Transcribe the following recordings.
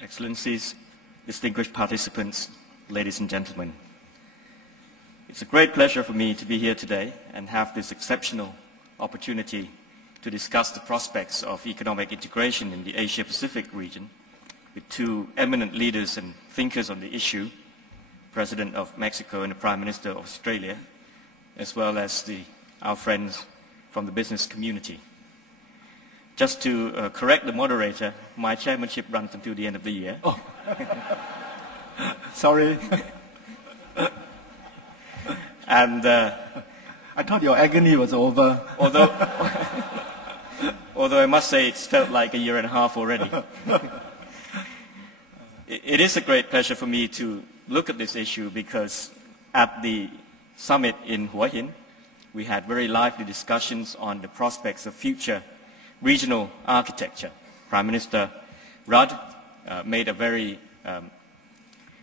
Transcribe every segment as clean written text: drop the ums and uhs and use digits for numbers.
Excellencies, distinguished participants, ladies and gentlemen. It's a great pleasure for me to be here today and have this exceptional opportunity to discuss the prospects of economic integration in the Asia-Pacific region with two eminent leaders and thinkers on the issue, President of Mexico and the Prime Minister of Australia, as well as our friends from the business community. Just to correct the moderator, my chairmanship runs until the end of the year. Oh. Sorry. And I thought your agony was over. Although I must say it's felt like a year and a half already. It is a great pleasure for me to look at this issue because at the summit in Hua Hin, we had very lively discussions on the prospects of future regional architecture. Prime Minister Rudd made a very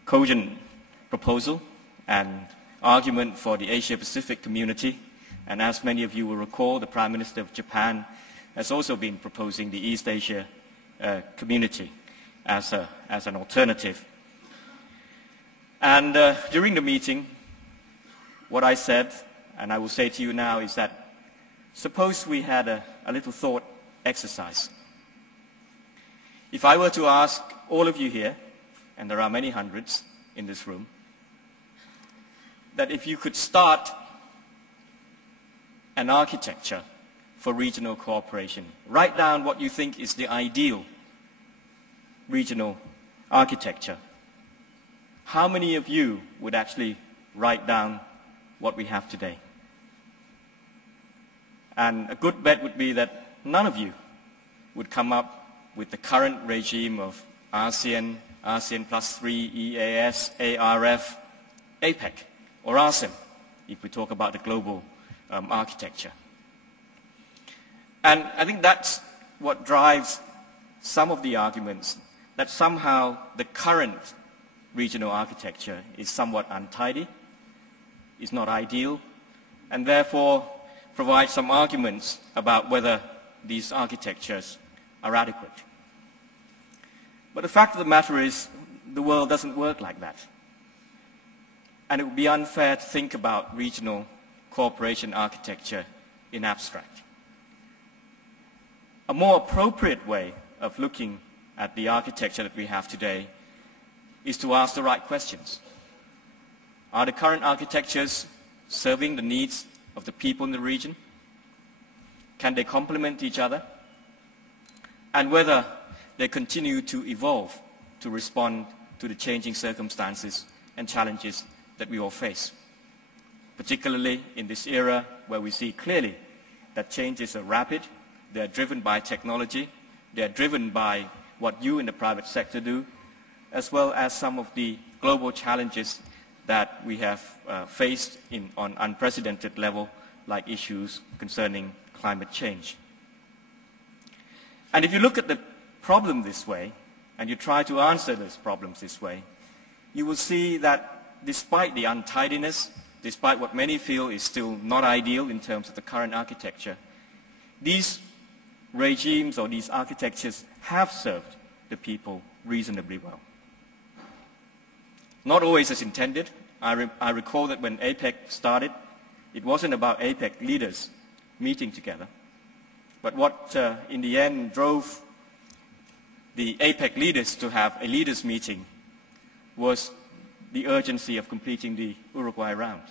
cogent proposal and argument for the Asia-Pacific community. And as many of you will recall, the Prime Minister of Japan has also been proposing the East Asia community as an alternative. And during the meeting, what I said, and I will say to you now, is that suppose we had a little thought exercise. If I were to ask all of you here, and there are many hundreds in this room, that if you could start an architecture for regional cooperation, write down what you think is the ideal regional architecture, how many of you would actually write down what we have today? And a good bet would be that none of you would come up with the current regime of ASEAN, ASEAN plus 3, EAS, ARF, APEC, or ASEM, if we talk about the global architecture. And I think that's what drives some of the arguments that somehow the current regional architecture is somewhat untidy, is not ideal, and therefore provides some arguments about whether these architectures are adequate. But the fact of the matter is, the world doesn't work like that. And it would be unfair to think about regional cooperation architecture in abstract. A more appropriate way of looking at the architecture that we have today is to ask the right questions. Are the current architectures serving the needs of the people in the region? Can they complement each other? And whether they continue to evolve to respond to the changing circumstances and challenges that we all face, particularly in this era where we see clearly that changes are rapid, they are driven by technology, they are driven by what you in the private sector do, as well as some of the global challenges that we have faced on unprecedented level, like issues concerning climate change. And if you look at the problem this way, and you try to answer those problems this way, you will see that despite the untidiness, despite what many feel is still not ideal in terms of the current architecture, these regimes or these architectures have served the people reasonably well. Not always as intended. I recall that when APEC started, it wasn't about APEC leaders meeting together. But what in the end drove the APEC leaders to have a leaders meeting was the urgency of completing the Uruguay round.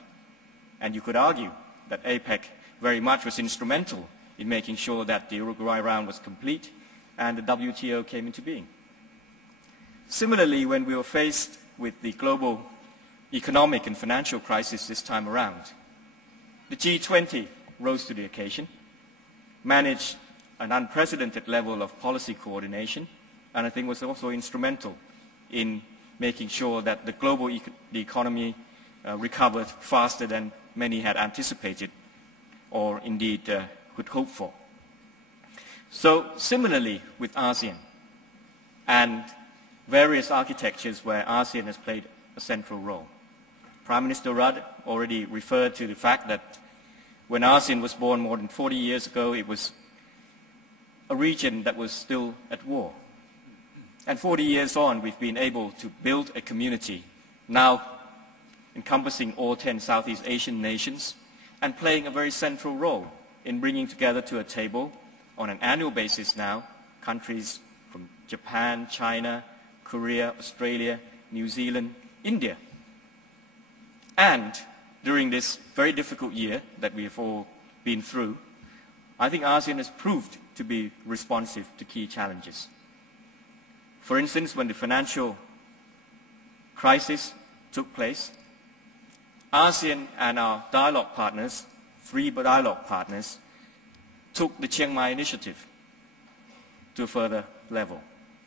And you could argue that APEC very much was instrumental in making sure that the Uruguay round was complete and the WTO came into being. Similarly, when we were faced with the global economic and financial crisis this time around, the G20 rose to the occasion, managed an unprecedented level of policy coordination, and I think was also instrumental in making sure that the global economy recovered faster than many had anticipated or indeed could hope for. So similarly with ASEAN and various architectures where ASEAN has played a central role. Prime Minister Rudd already referred to the fact that when ASEAN was born more than 40 years ago, it was a region that was still at war. And 40 years on, we've been able to build a community now encompassing all 10 Southeast Asian nations and playing a very central role in bringing together to a table on an annual basis now countries from Japan, China, Korea, Australia, New Zealand, India. And during this very difficult year that we have all been through, I think ASEAN has proved to be responsive to key challenges. For instance, when the financial crisis took place, ASEAN and our dialogue partners, 3 dialogue partners, took the Chiang Mai initiative to a further level.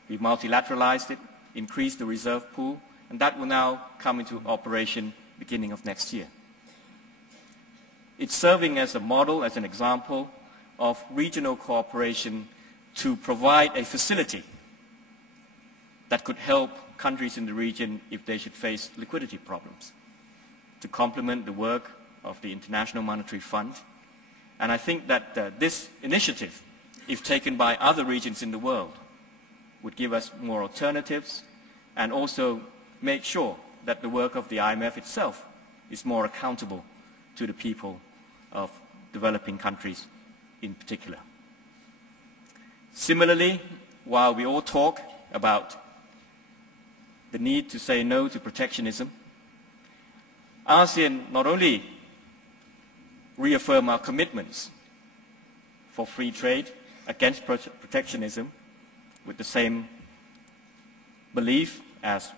We multilateralized it, increased the reserve pool, and that will now come into operation beginning of next year. It's serving as a model, as an example of regional cooperation to provide a facility that could help countries in the region if they should face liquidity problems, to complement the work of the International Monetary Fund. And I think that this initiative, if taken by other regions in the world, would give us more alternatives and also make sure that the work of the IMF itself is more accountable to the people of developing countries in particular. Similarly, while we all talk about the need to say no to protectionism, ASEAN not only reaffirm our commitments for free trade against protectionism with the same belief as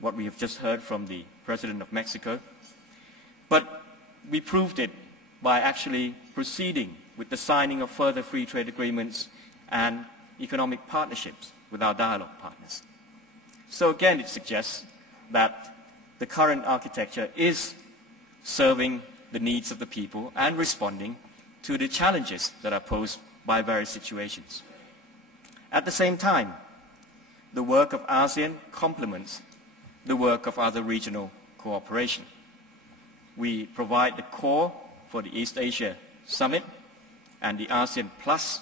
what we have just heard from the President of Mexico, but we proved it by actually proceeding with the signing of further free trade agreements and economic partnerships with our dialogue partners. So again, it suggests that the current architecture is serving the needs of the people and responding to the challenges that are posed by various situations. At the same time, the work of ASEAN complements the work of other regional cooperation. We provide the core for the East Asia Summit and the ASEAN Plus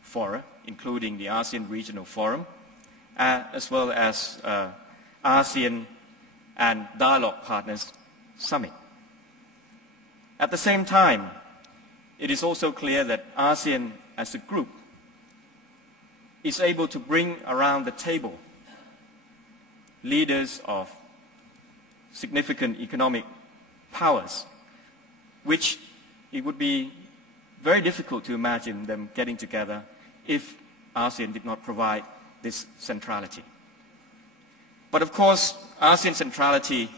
Fora, including the ASEAN Regional Forum, as well as ASEAN and Dialogue Partners Summit. At the same time, it is also clear that ASEAN as a group is able to bring around the table leaders of significant economic powers, which it would be very difficult to imagine them getting together if ASEAN did not provide this centrality. But of course, ASEAN centrality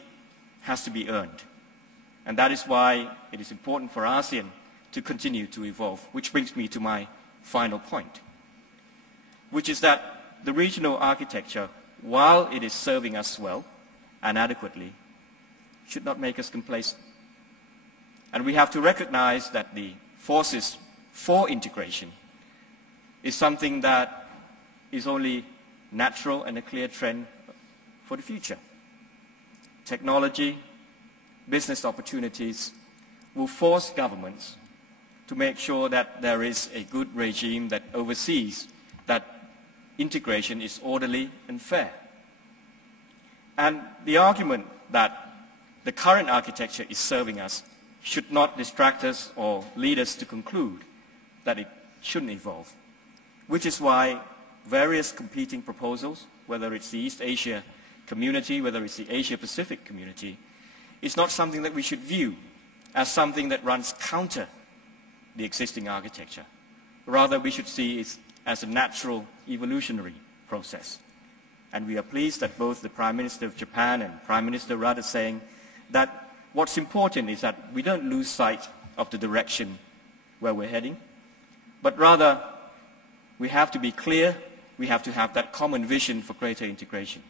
has to be earned. And that is why it is important for ASEAN to continue to evolve, which brings me to my final point, which is that the regional architecture, while it is serving us well and adequately, should not make us complacent. And we have to recognize that the forces for integration is something that is only natural and a clear trend for the future. Technology, business opportunities will force governments to make sure that there is a good regime that oversees that integration is orderly and fair. And the argument that the current architecture is serving us should not distract us or lead us to conclude that it shouldn't evolve, which is why various competing proposals, whether it's the East Asia community, whether it's the Asia Pacific community, is not something that we should view as something that runs counter the existing architecture. Rather, we should see it as a natural evolutionary process. And we are pleased that both the Prime Minister of Japan and Prime Minister Rudd are saying that what's important is that we don't lose sight of the direction where we're heading, but rather we have to be clear, we have to have that common vision for greater integration.